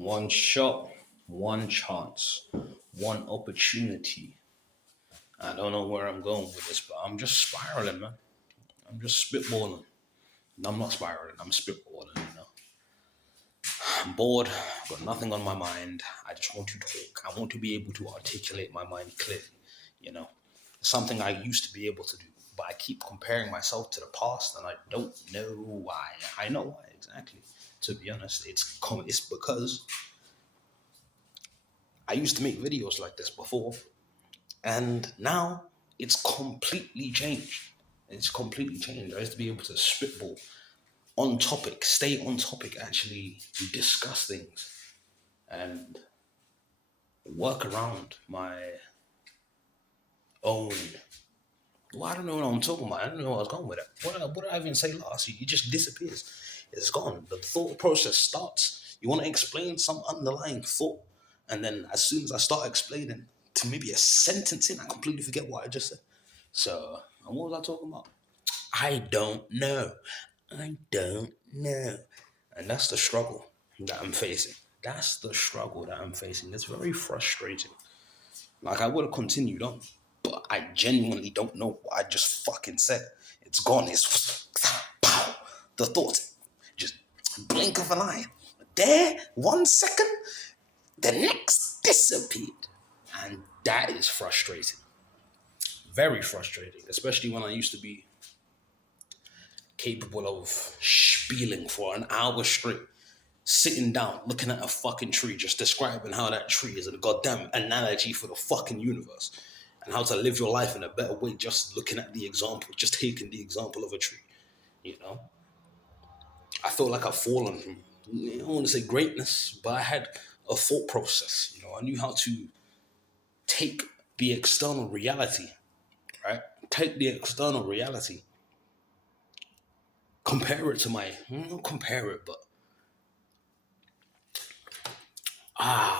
One shot, one chance, one opportunity. I don't know where I'm going with this, but I'm just spiraling, man. I'm just spitballing. I'm not spiraling, I'm spitballing, I'm bored, I've got nothing on my mind. I just want to talk. I want to be able to articulate my mind clearly, you know. Something I used to be able to do, but I keep comparing myself to the past and I don't know why. I know why exactly. To be honest, it's because I used to make videos like this before, and now it's completely changed. It's completely changed. I used to be able to spitball on topic, stay on topic, actually discuss things and work around my own. Well, I don't know what I'm talking about. I don't know where I was going with it. What did I even say last? It just disappears. It's gone. The thought process starts. You want to explain some underlying thought, and then as soon as I start explaining to maybe a sentence in, I completely forget what I just said. So, and what was I talking about? I don't know. I don't know. And that's the struggle that I'm facing. That's the struggle that I'm facing. It's very frustrating. Like, I would have continued on, but I genuinely don't know what I just fucking said. It's gone. It's pow. The thought, just blink of an eye. There, 1 second, the next disappeared. And that is frustrating. Very frustrating, especially when I used to be capable of spieling for an hour straight, sitting down, looking at a fucking tree, just describing how that tree is a goddamn analogy for the fucking universe and how to live your life in a better way, just looking at the example, just taking the example of a tree, you know? I feel like I've fallen from, I don't want to say greatness, but I had a thought process, I knew how to take the external reality, right? Take the external reality, compare it to my, not compare it, but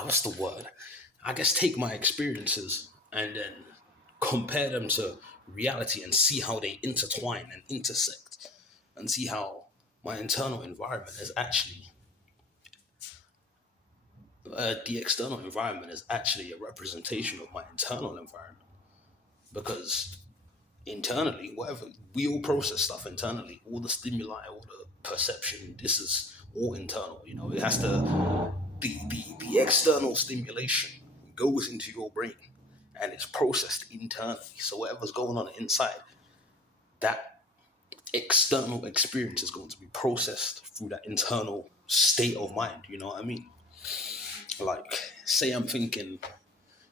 what's the word? I guess take my experiences and then compare them to reality and see how they intertwine and intersect and see how my internal environment is actually, the external environment is actually a representation of my internal environment. Because internally, whatever, we all process stuff internally, all the stimuli, all the perception, this is all internal, it has to, the external stimulation goes into your brain and it's processed internally. So whatever's going on inside, that external experience is going to be processed through that internal state of mind. You know what I mean? Like, say I'm thinking,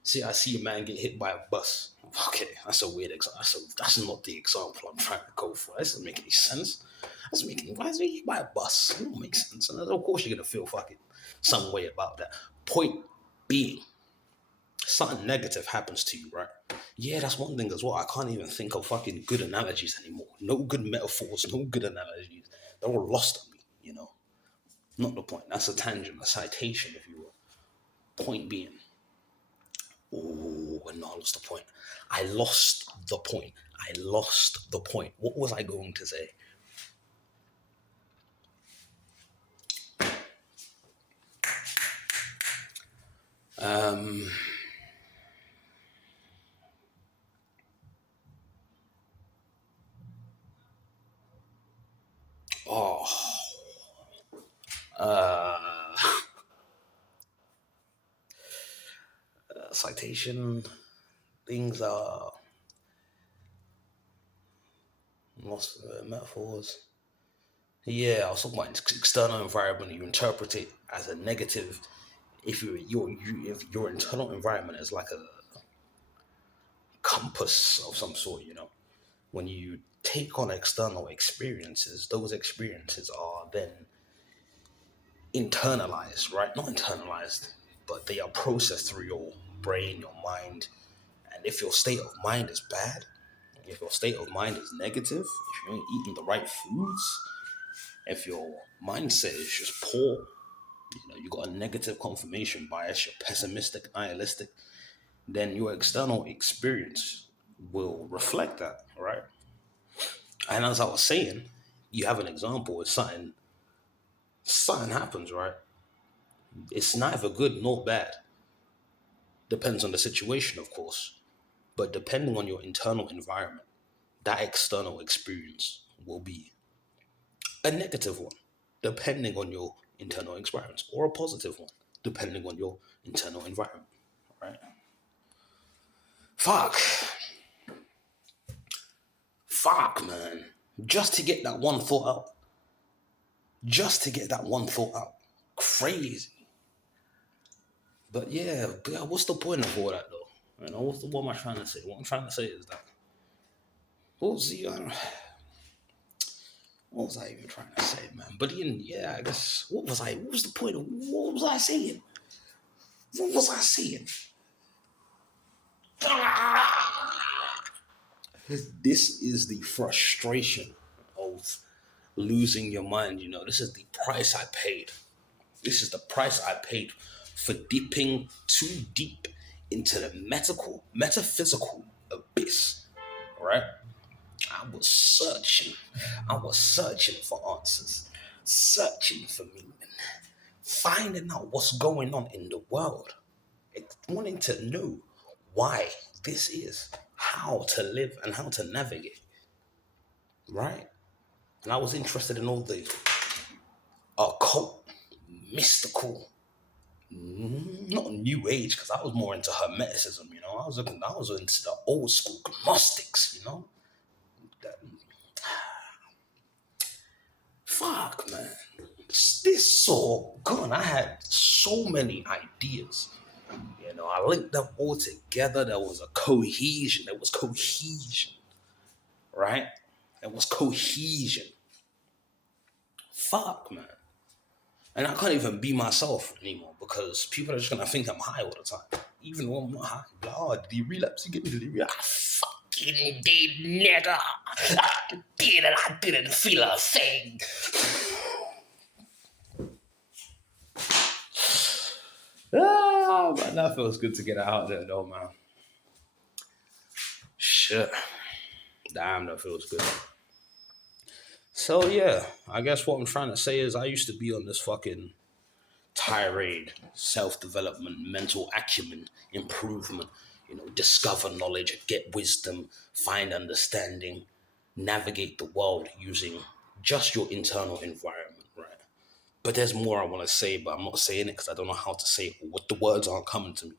say I see a man get hit by a bus. Okay, that's a weird example. That's not the example I'm trying to go for. That doesn't make any sense. Why is he hit by a bus? It don't make sense. And of course you're gonna feel fucking some way about that. Point being, something negative happens to you, right? Yeah, that's one thing as well. I can't even think of fucking good analogies anymore. No good metaphors, no good analogies. They're all lost on me. Not the point. That's a tangent, a citation, if you will. Point being, oh, no, I lost the point. I lost the point. I lost the point. What was I going to say? Um, oh, uh, citation, things are lost, metaphors. Yeah, I was talking about external environment. You interpret it as a negative. If your internal environment is like a compass of some sort, when you take on external experiences, those experiences are then internalized, right? Not internalized, but they are processed through your brain, your mind. And if your state of mind is bad, if your state of mind is negative, if you ain't eating the right foods, if your mindset is just poor, you got a negative confirmation bias, you're pessimistic, nihilistic, then your external experience will reflect that, right? And as I was saying, you have an example where something happens, right? It's neither good nor bad. Depends on the situation, of course. But depending on your internal environment, that external experience will be a negative one, depending on your internal experience, or a positive one, depending on your internal environment. Right? Fuck. Fuck, man. Just to get that one thought out. Just to get that one thought out. Crazy. But yeah, what's the point of all that though? What am I trying to say? What I'm trying to say is that what was the what was I even trying to say, man? But then, yeah, I guess what was the point of what was I saying? What was I saying? This is the frustration of losing your mind, This is the price I paid. This is the price I paid for dipping too deep into the metaphysical abyss, right? I was searching. I was searching for answers, searching for meaning, finding out what's going on in the world, wanting to know why this is, how to live and how to navigate, right? And I was interested in all the occult, mystical, not new age, because I was more into hermeticism. I was into the old school gnostics. That, fuck, man. This so good. I had so many ideas. I linked them all together. There was a cohesion. There was cohesion, right? There was cohesion. Fuck, man. And I can't even be myself anymore because people are just gonna think I'm high all the time. Even when I'm not high. God, did you relapse again? Did you relapse? I fucking did, nigga. I did it. I didn't feel a thing. Man, that feels good to get out there though, man. Shit. Damn, that feels good. So yeah, I guess what I'm trying to say is I used to be on this fucking tirade, self-development, mental acumen, improvement, discover knowledge, get wisdom, find understanding, navigate the world using just your internal environment, right? But there's more I want to say, but I'm not saying it because I don't know how to say it. What the words aren't coming to me.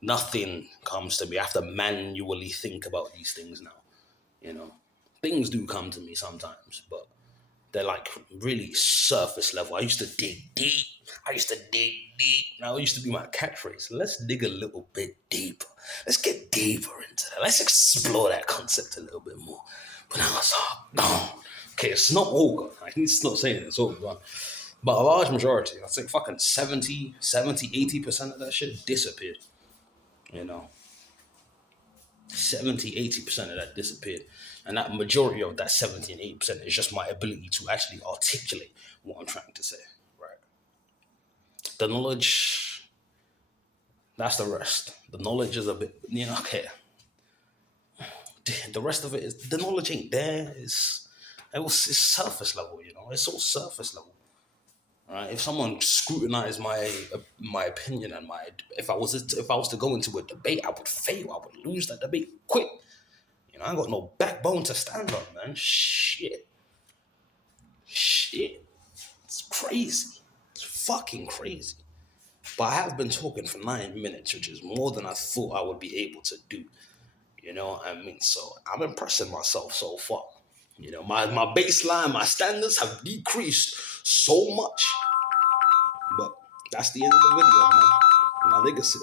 Nothing comes to me. I have to manually think about these things now. You know, things do come to me sometimes, but they're like really surface level. I used to dig deep. Now it used to be my catchphrase. Let's dig a little bit deeper. Let's get deeper into that. Let's explore that concept a little bit more. But now it's all gone. Okay, it's not all gone. It's not saying it's all gone. But a large majority, I think fucking 80% of that shit disappeared. You know, 80% of that disappeared. And that majority of that 70 and 80% is just my ability to actually articulate what I'm trying to say. Right. The knowledge, that's the rest. The knowledge is a bit, okay. The rest of it is, the knowledge ain't there. It's surface level, It's all surface level. Right? If someone scrutinized my opinion and if I was to go into a debate, I would fail. I would lose that debate quick. I ain't got no backbone to stand on, man. Shit. It's crazy. It's fucking crazy. But I have been talking for 9 minutes, which is more than I thought I would be able to do. You know what I mean? So I'm impressing myself so far. My baseline, my standards have decreased so much. But that's the end of the video, man. My legacy.